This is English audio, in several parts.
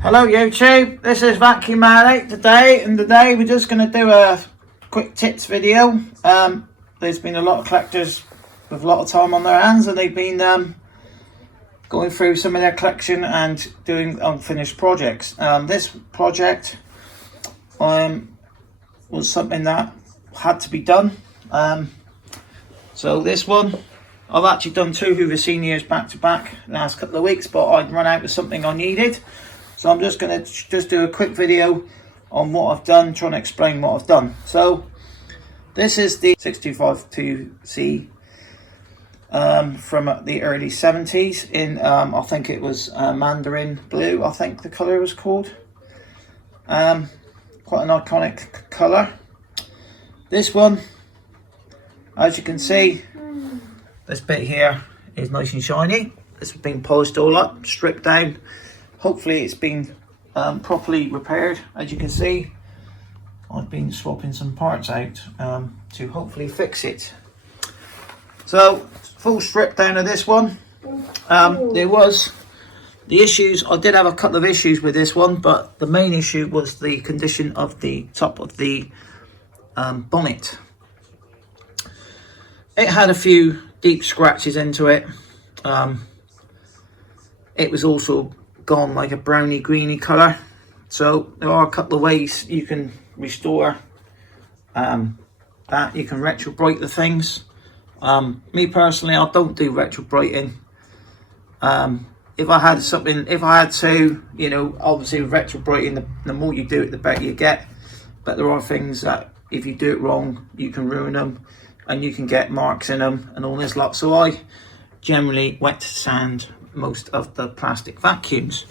Hello YouTube, this is Vacuum Addict today, and today we're just going to do a quick tips video. There's been a lot of collectors with a lot of time on their hands, and they've been going through some of their collection and doing unfinished projects. This project was something that had to be done. So this one, I've actually done two Hoover Seniors back to back the last couple of weeks, but I'd run out of something I needed. So I'm just going to do a quick video on what I've done, trying to explain what I've done. So this is the 6252C from the early 70s in, I think it was Mandarin Blue, I think the colour was called. Quite an iconic colour. This one, as you can see, this bit here is nice and shiny. This has been polished all up, stripped down. Hopefully it's been properly repaired. As you can see, I've been swapping some parts out to hopefully fix it. So, full strip down of this one. There was the issues, I did have a couple of issues with this one, but the main issue was the condition of the top of the bonnet. It had a few deep scratches into it. It was also gone like a browny greeny colour, so there are a couple of ways you can restore that. You can retrobrite the things. Me personally, I don't do retrobriting. If I had to, you know, obviously with retrobriting, the more you do it, the better you get, but there are things that if you do it wrong, you can ruin them and you can get marks in them and all this lot. So I generally wet sand most of the plastic vacuums.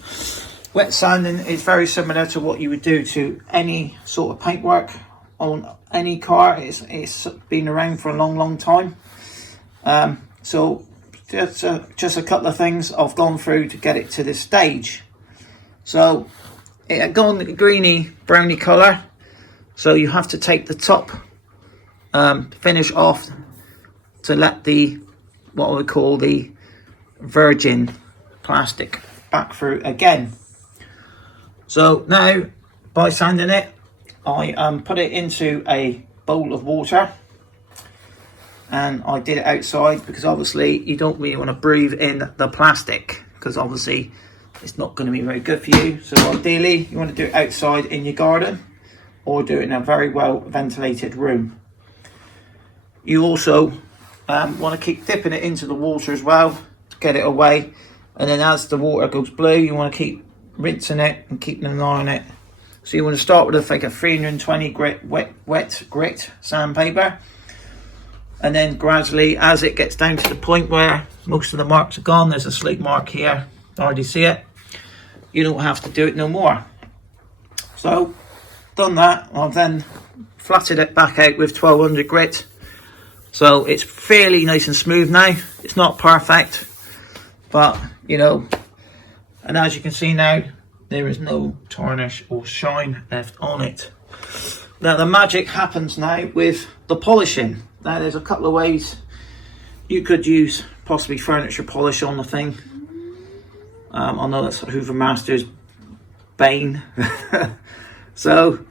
Wet sanding is very similar to what you would do to any sort of paintwork on any car. It's been around for a long time. So just a couple of things I've gone through to get it to this stage. So it had gone greeny browny colour, so you have to take the top finish off to let the what I would call the virgin plastic back through again. So now by sanding it, I put it into a bowl of water, and I did it outside because obviously you don't really want to breathe in the plastic because obviously it's not going to be very good for you. So ideally you want to do it outside in your garden or do it in a very well ventilated room. You also want to keep dipping it into the water as well to get it away, and then as the water goes blue you want to keep rinsing it and keeping an eye on it. So you want to start with like a 320 grit wet grit sandpaper, and then gradually as it gets down to the point where most of the marks are gone, there's a slight mark here, I already see it, you don't have to do it no more. So done that, I've then flatted it back out with 1200 grit. So it's fairly nice and smooth now. It's not perfect, but you know, and as you can see now, there is no tarnish or shine left on it. Now the magic happens now with the polishing. Now there's a couple of ways you could use possibly furniture polish on the thing. I know that's Hoover Masters bane. So,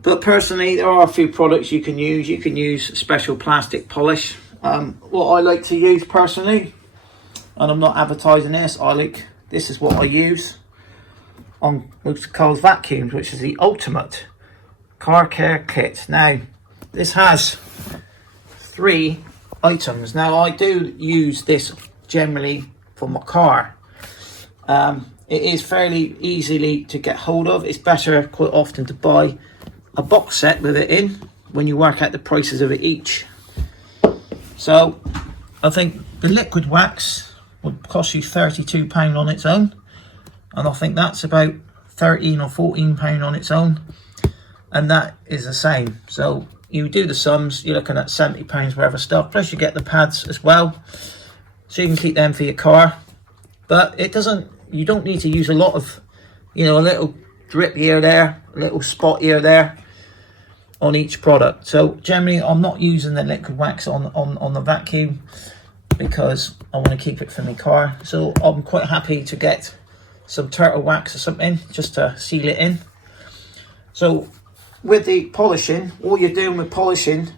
but personally, there are a few products you can use. You can use special plastic polish. What I like to use personally, and I'm not advertising this, this is what I use on most cars vacuums, which is the Ultimate Car Care Kit. Now, this has 3 items. Now, I do use this generally for my car. It is fairly easily to get hold of. It's better quite often to buy a box set with it in when you work out the prices of it each. So I think the liquid wax would cost you £32 on its own, and I think that's about £13 or £14 on its own, and that is the same. So you do the sums, you're looking at £70 worth of stuff, plus you get the pads as well, so you can keep them for your car. But it doesn't, you don't need to use a lot of, you know, a little drip here there, a little spot here there on each product. So generally I'm not using the liquid wax on the vacuum because I want to keep it for my car. So I'm quite happy to get some turtle wax or something just to seal it in. So with the polishing, all you're doing with polishing,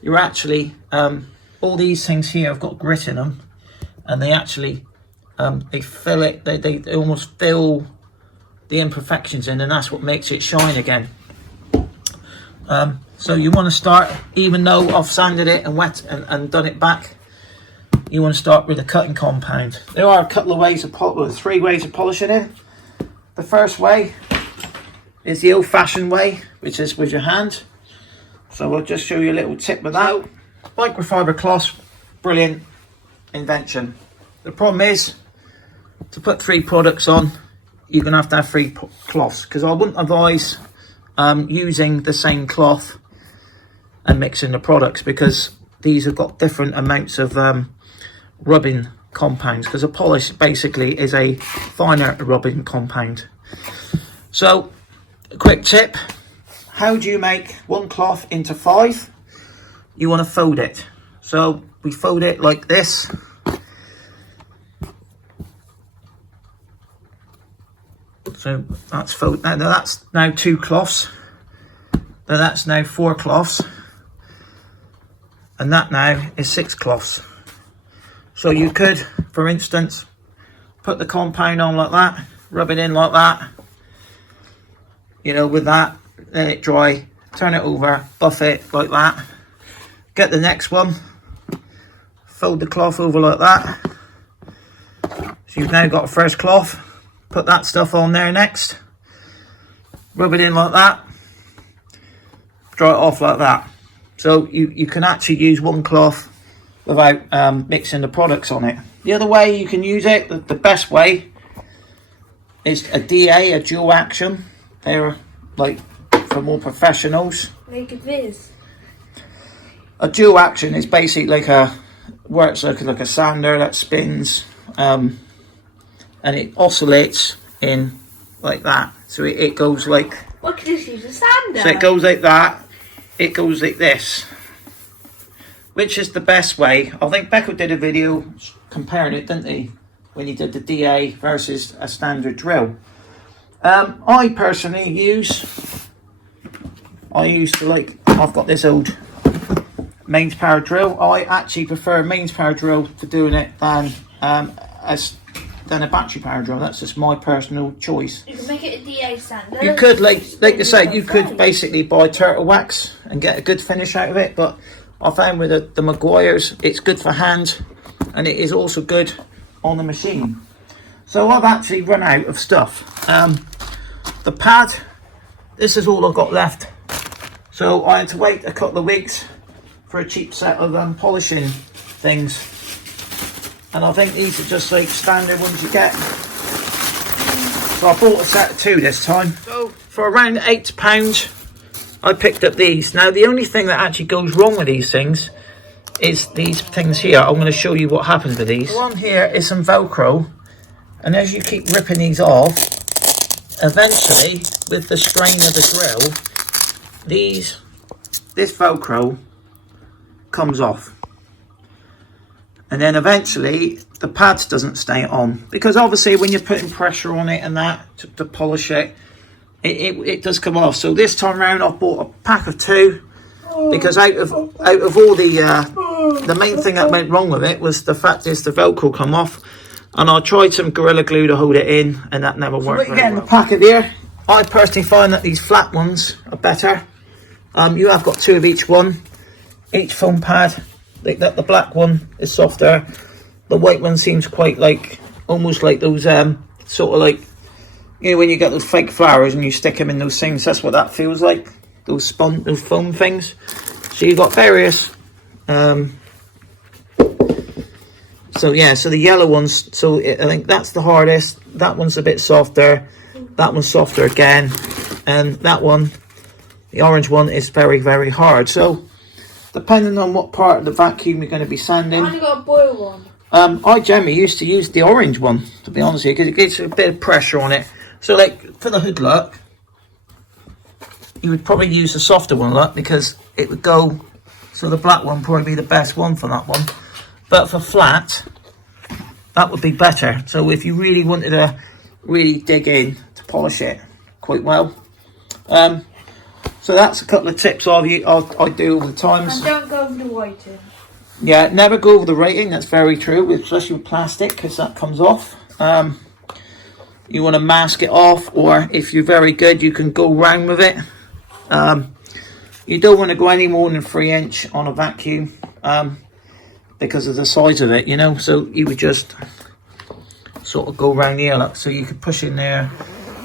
you're actually, all these things here have got grit in them, and they actually, they fill it, they almost fill the imperfections in, and that's what makes it shine again. So you want to start, even though I've sanded it and wet and done it back, you want to start with a cutting compound. There are a couple of ways of 3 ways of polishing it. The first way is the old-fashioned way, which is with your hand. So I'll just show you a little tip with that. Microfiber cloths, brilliant invention. The problem is, to put 3 products on, you're going to have 3 cloths, because I wouldn't advise using the same cloth and mixing the products, because these have got different amounts of rubbing compounds, because a polish basically is a finer rubbing compound. So a quick tip, how do you make 1 cloth into 5? You want to fold it. So we fold it like this. So that's fold. Now that's now 2 cloths. Then that's now 4 cloths. And that now is 6 cloths. So you could, for instance, put the compound on like that, rub it in like that, you know, with that, let it dry, turn it over, buff it like that, get the next one, fold the cloth over like that. So you've now got a first cloth, put that stuff on there next, rub it in like that, dry it off like that. So you can actually use 1 cloth without mixing the products on it. The other way you can use it, the best way, is a DA, a dual action. They're like for more professionals. Like this. A dual action is basically like works like a sander that spins, and it oscillates in like that. So it goes like. What could this use a sander? So it goes like that. It goes like this. Which is the best way? I think Becco did a video comparing it, didn't he? When he did the DA versus a standard drill. I personally I've got this old mains power drill. I actually prefer mains power drill for doing it than a battery power drill. That's just my personal choice. You can make it a DA sander. You could, like I say, you could basically buy turtle wax and get a good finish out of it, but I found with the Meguiar's, it's good for hand, and it is also good on the machine. So I've actually run out of stuff. The pad, this is all I've got left. So I had to wait a couple of weeks for a cheap set of polishing things. And I think these are just like standard ones you get. So I bought a set of 2 this time. So for around £8, I picked up these. Now the only thing that actually goes wrong with these things is these things here. I'm going to show you what happens with these. One here is some Velcro, and as you keep ripping these off, eventually with the strain of the drill, this Velcro comes off, and then eventually the pads doesn't stay on, because obviously when you're putting pressure on it and that to polish it, it does come off. So this time around I've bought a pack of 2, because out of all the main thing that went wrong with it was the fact is the Velcro come off, and I tried some Gorilla Glue to hold it in, and that never worked. So what you get in the packet there, I personally find that these flat ones are better. You have got 2 of each one, each foam pad. Like that, the black one is softer. The white one seems quite like, almost like those sort of like, you know, when you get those fake flowers and you stick them in those things, that's what that feels like, those foam things. So you've got various so yeah, so the yellow ones, so I think that's the hardest, that one's a bit softer, that one's softer again, and that one, the orange one, is very, very hard. So depending on what part of the vacuum you're going to be sanding, I only got a boil one. I generally used to use the orange one, to be honest with you, because it gives a bit of pressure on it. So like for the hood look, you would probably use the softer one, look, because it would go, so the black one probably be the best one for that one. But for flat, that would be better. So if you really wanted really dig in to polish it quite well. So that's a couple of tips I do all the time. And don't go over the whiting. Yeah, never go over the rating. That's very true, especially with plastic, because that comes off. You want to mask it off, or if you're very good, you can go round with it. You don't want to go any more than 3 inch on a vacuum because of the size of it, you know. So you would just sort of go round here, like, so you could push in there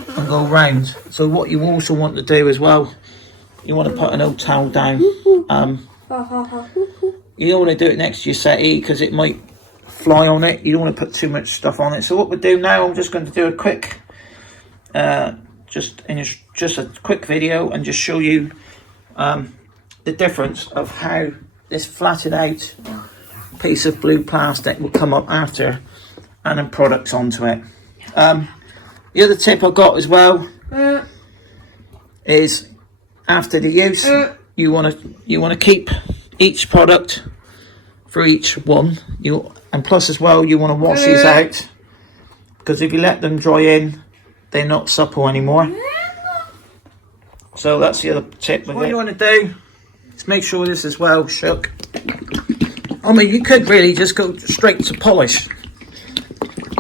and go round. So what you also want to do as well, you want to put an old towel down. You don't want to do it next to your settee because it might fly on it. You don't want to put too much stuff on it. So what we'll do now, I'm just going to do a quick just a quick video and just show you the difference of how this flattened out piece of blue plastic will come up after adding products onto it. The other tip I got as well is after the use, you want to keep each product for each one. And plus as well, you want to wash these out, because if you let them dry in, they're not supple anymore. So that's the other tip. What you want to do is make sure this is well shook. I mean, you could really just go straight to polish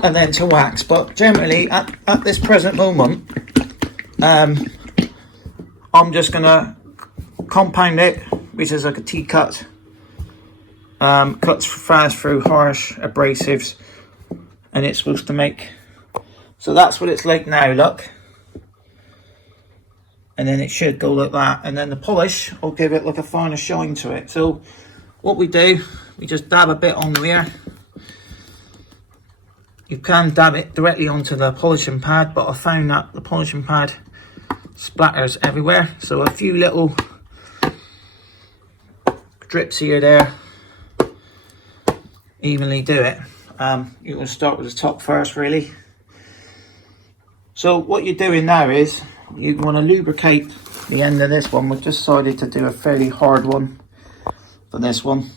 and then to wax, but generally at this present moment, I'm just gonna compound it, which is like a T-cut. Cuts fast through harsh abrasives, and it's supposed to make, so that's what it's like now, look. And then it should go like that, and then the polish will give it like a finer shine to it. So what we do, we just dab a bit on there. You can dab it directly onto the polishing pad, but I found that the polishing pad splatters everywhere, so a few little drips here, there, evenly do it. You want to start with the top first, really. So what you're doing now is you want to lubricate the end of this one. We've decided to do a fairly hard one for this one,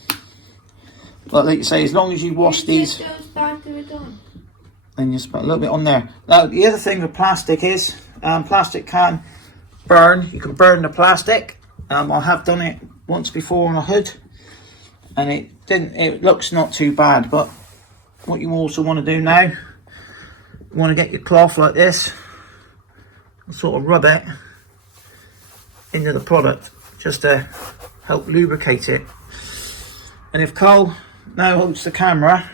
but like you say, as long as you wash these, and you just put a little bit on there. Now the other thing with plastic is plastic can burn. You can burn the plastic. I have done it once before on a hood, and it looks not too bad. But what you also want to do now, you want to get your cloth like this and sort of rub it into the product just to help lubricate it. And if Cole now holds the camera,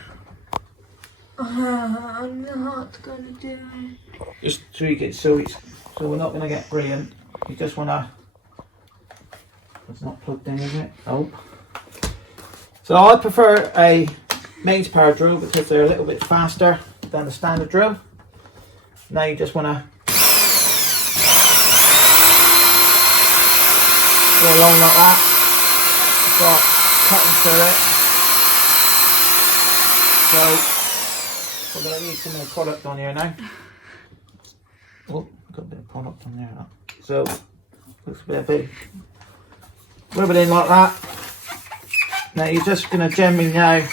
I'm not gonna do it. just tweak it so we're not gonna get brilliant. You just wanna, it's not plugged in, is it? Oh. So I prefer a mains power drill because they're a little bit faster than the standard drill. Now you just wanna go along like that. Start cutting through it. So we're going to need some more product on here now. Oh, got a bit of product on there. So looks a bit big. Rub it in like that. Now you're just going to gently now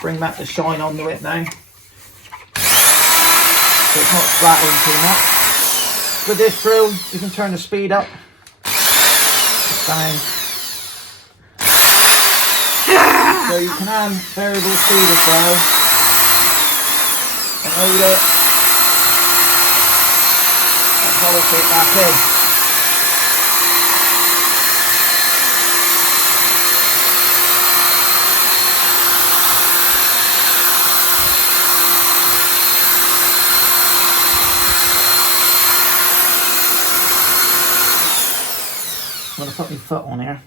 bring back the shine onto it now, so it's not flattering too much. With this drill, you can turn the speed up, down. So you can add variable speed as well, and hold it and polish it back in. I'm going to put my foot on here.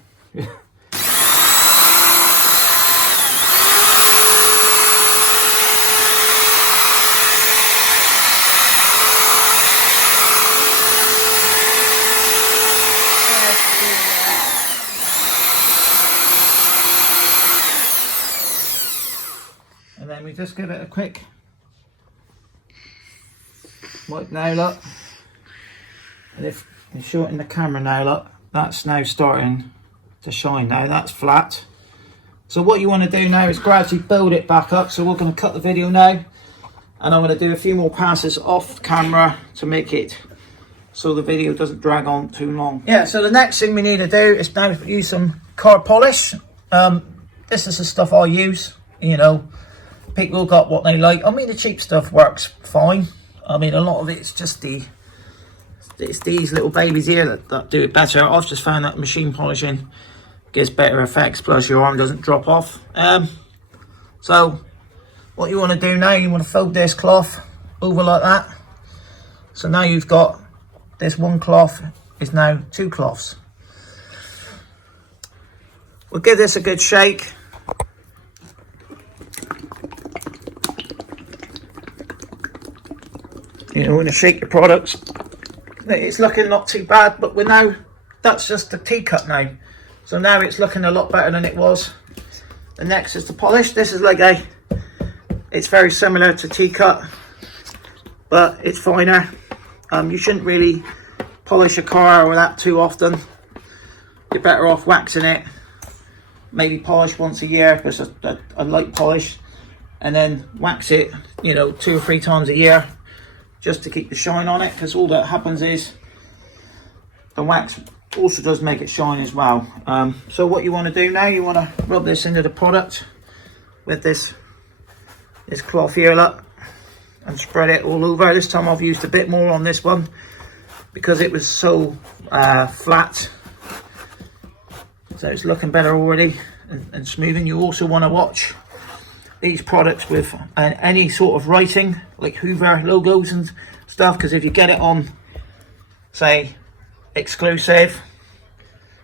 And then we just give it a quick wipe now, look. And if you show it in the camera now, look, that's now starting to shine now, that's flat. So what you want to do now is gradually build it back up. So we're going to cut the video now And I'm going to do a few more passes off camera to make it so the video doesn't drag on too long. Yeah, so the next thing we need to do is now use some car polish. This is the stuff I use, you know. People got what they like. I mean, the cheap stuff works fine. I mean, a lot of it's just it's these little babies here that do it better. I've just found that machine polishing gives better effects, plus your arm doesn't drop off. So what you want to do now, you want to fold this cloth over like that. So now you've got this one cloth is now two cloths. We'll give this a good shake. You know, when you shake your products, it's looking not too bad, but we're now, that's just the T-cut now. So now it's looking a lot better than it was. The next is the polish. This is like it's very similar to T-cut, but it's finer. You shouldn't really polish a car with that too often. You're better off waxing it. Maybe polish once a year, because a light polish, and then wax it, you know, 2 or 3 times a year, just to keep the shine on it, because all that happens is the wax also does make it shine as well. So what you want to do now, you want to rub this into the product with this cloth here, look, and spread it all over. This time I've used a bit more on this one because it was so flat, so it's looking better already and smoothing. You also want to watch these products with any sort of writing like Hoover logos and stuff, because if you get it on, say, exclusive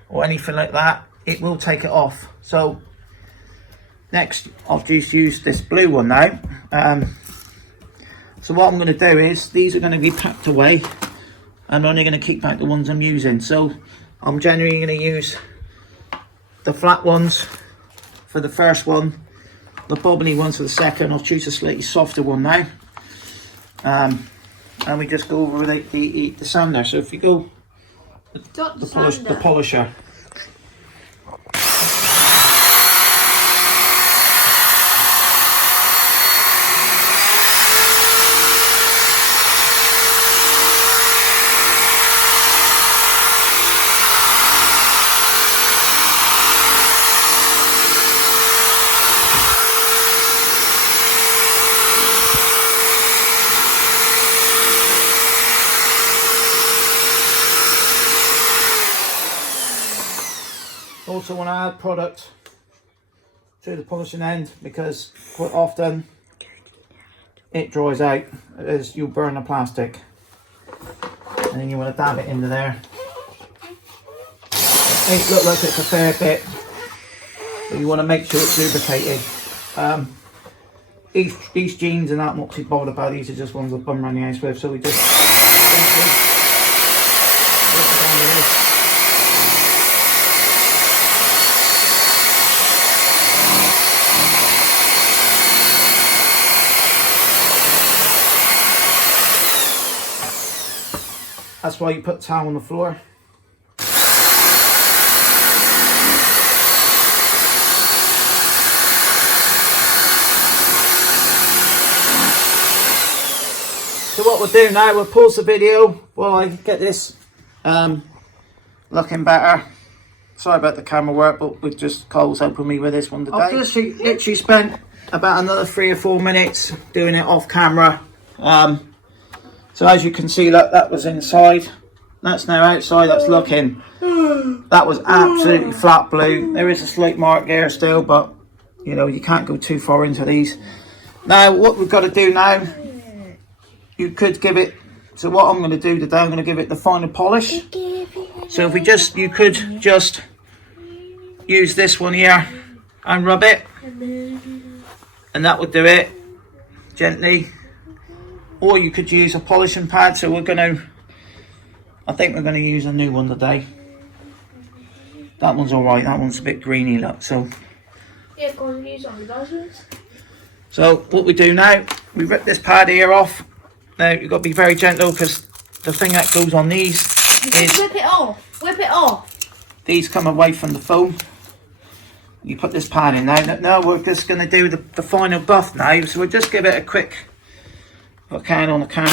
or anything like that, it will take it off. So next I've just used this blue one now. So what I'm going to do is, these are going to be packed away. I'm only going to keep back the ones I'm using. So I'm generally going to use the flat ones for the first one, the bobbly ones for the second. I'll choose a slightly softer one now. And we just go over the sander. So if you go the polisher. Also want to add product to the polishing end, because quite often it dries out as you burn the plastic, and then you want to dab it into there. It looks like it's a fair bit, but you want to make sure it's lubricated. These jeans and that, I'm not too bothered about. These are just ones I've bum around the house with, so we just that's why you put the towel on the floor. So what we'll do now, we'll pause the video while I get this looking better. Sorry about the camera work, but with just Cole's helping me with this one today. I've literally spent about another 3 or 4 minutes doing it off camera. So as you can see, look, that was inside. That's now outside. That's looking. That was absolutely flat blue. There is a slight mark there still, but you know, you can't go too far into these. Now what we've got to do now, you could give it, so what I'm going to do today, I'm going to give it the final polish. So if we just, you could just use this one here and rub it, and that would do it gently. Or you could use a polishing pad. So we're going to, I think we're going to use a new one today. That one's alright, that one's a bit greeny, look. So yeah, go and use on those. So what we do now, we rip this pad here off. Now you've got to be very gentle, because the thing that goes on these is, whip it off. Whip it off. These come away from the foam. You put this pad in now. Now we're just going to do the final buff now. So we'll just give it a quick if I can on the camera.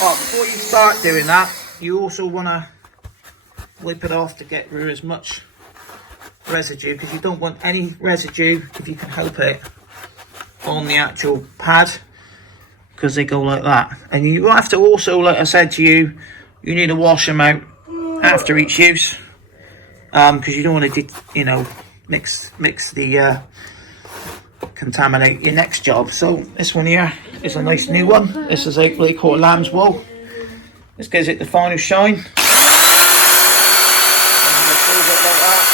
Right, before you start doing that, you also want to wipe it off to get rid of as much residue, because you don't want any residue, if you can help it, on the actual pad, because they go like that. And you have to also, like I said to you, you need to wash them out after each use, because you don't want to, you know, mix the contaminate your next job. So this one here is a nice new one. This is what they call lamb's wool. This gives it the final shine. And just fold it like that.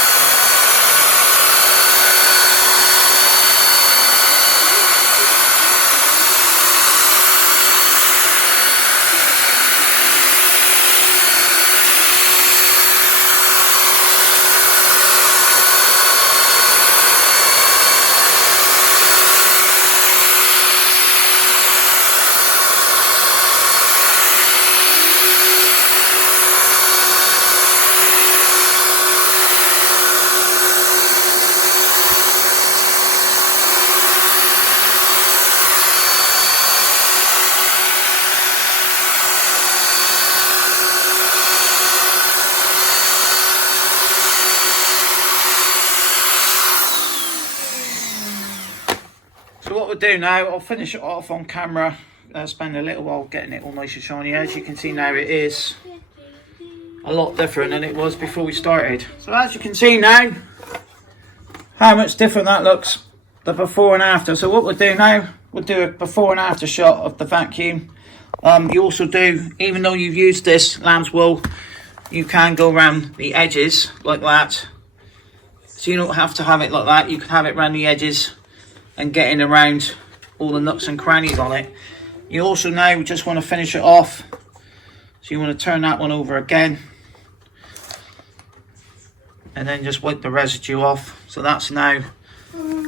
So what we'll do now, I'll finish it off on camera, spend a little while getting it all nice and shiny. As you can see now, it is a lot different than it was before we started. So as you can see now, how much different that looks, the before and after. So what we'll do now, we'll do a before and after shot of the vacuum. You also do, even though you've used this lamb's wool, you can go around the edges like that. So you don't have to have it like that, you can have it around the edges and getting around all the nooks and crannies on it. You also now just want to finish it off, so you want to turn that one over again and then just wipe the residue off. So that's now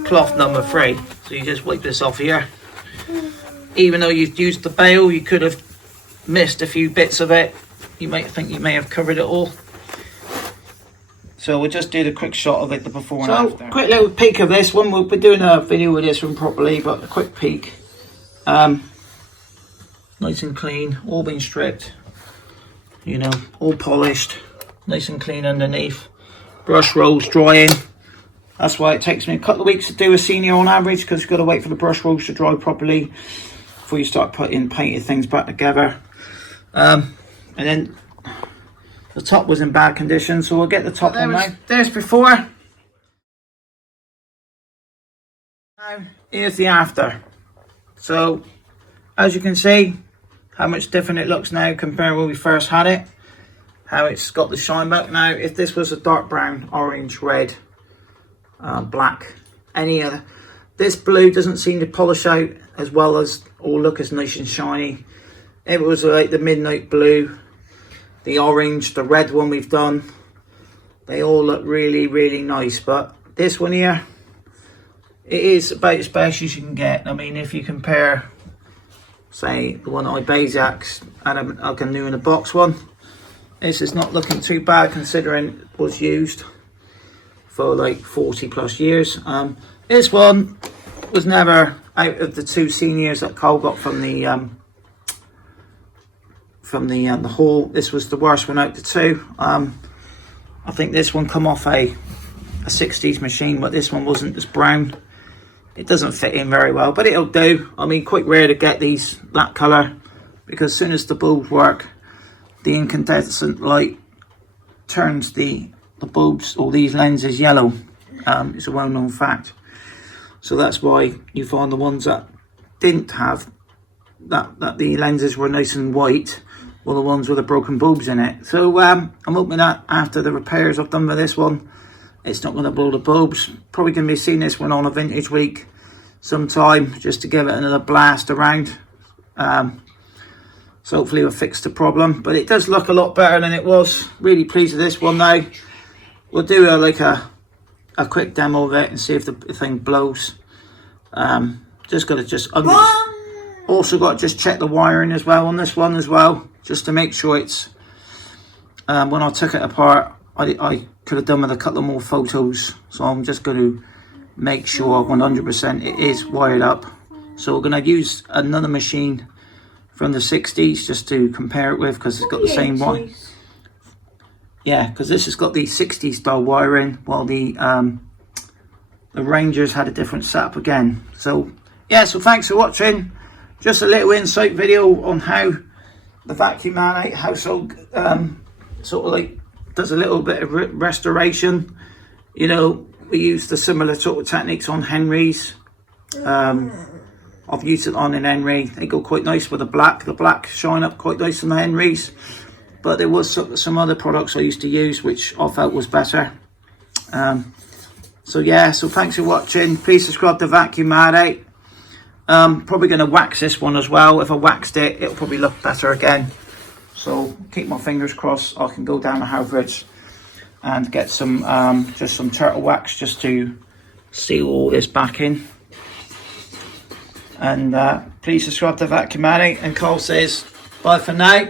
cloth number 3. So you just wipe this off here. Even though you've used the bail, you could have missed a few bits of it. You might think you may have covered it all. So we'll just do the quick shot of it, the before and after. Quick little peek of this one. We'll be doing a video with this one properly, but a quick peek. Nice and clean, all been stripped. You know, all polished, nice and clean underneath. Brush rolls drying. That's why it takes me a couple of weeks to do a senior on average, because you've got to wait for the brush rolls to dry properly before you start putting painted things back together. And then the top was in bad condition, so we'll get the top on now. There's before. Now, here's the after. So, as you can see, how much different it looks now compared when we first had it. How it's got the shine back now. If this was a dark brown, orange, red, black, any other, this blue doesn't seem to polish out as well as, or look as nice and shiny. If it was like the midnight blue, the orange, the red one we've done, they all look really, really nice. But this one here, it is about as best as you can get. I mean, if you compare, say, the one I Bazacs and like a new in a box one, this is not looking too bad considering it was used for like 40 plus years. This one was never, out of the 2 seniors that Cole got from the haul, this was the worst one out of the 2. I think this one come off a 60s machine, but this one wasn't as brown. It doesn't fit in very well, but it'll do. I mean, quite rare to get these that colour, because as soon as the bulbs work, the incandescent light turns the bulbs or these lenses yellow. It's a well-known fact. So that's why you find the ones that didn't have that the lenses were nice and white, or the ones with the broken bulbs in it. So I'm hoping that after the repairs I've done with this one, it's not going to blow the bulbs. Probably going to be seeing this one on a vintage week sometime, just to give it another blast around. So hopefully we'll fix the problem, but it does look a lot better than it was. Really pleased with this one now. We'll do a quick demo of it and see if the thing blows. Just got to also got to just check the wiring as well on this one as well, just to make sure it's, when I took it apart, I could have done with a couple more photos, so I'm just going to make sure 100% it is wired up. So we're going to use another machine from the 60s just to compare it with, because it's got the same one. Yeah, because this has got the 60s style wiring, while the Rangers had a different setup again. So yeah, so thanks for watching. Just a little insight video on how the Vacuumatic household sort of like does a little bit of restoration. You know, we use the similar sort of techniques on Henrys. I've used it on an Henry. They go quite nice with the black. The black shine up quite nice on the Henrys. But there was some other products I used to use which I felt was better. So yeah, so thanks for watching. Please subscribe to Vacuumatic. Probably going to wax this one as well. If I waxed it, it'll probably look better again. So keep my fingers crossed. I can go down to Halfords and get some just some turtle wax just to seal all this back in. And please subscribe to Vacuumatic. And Carl says bye for now.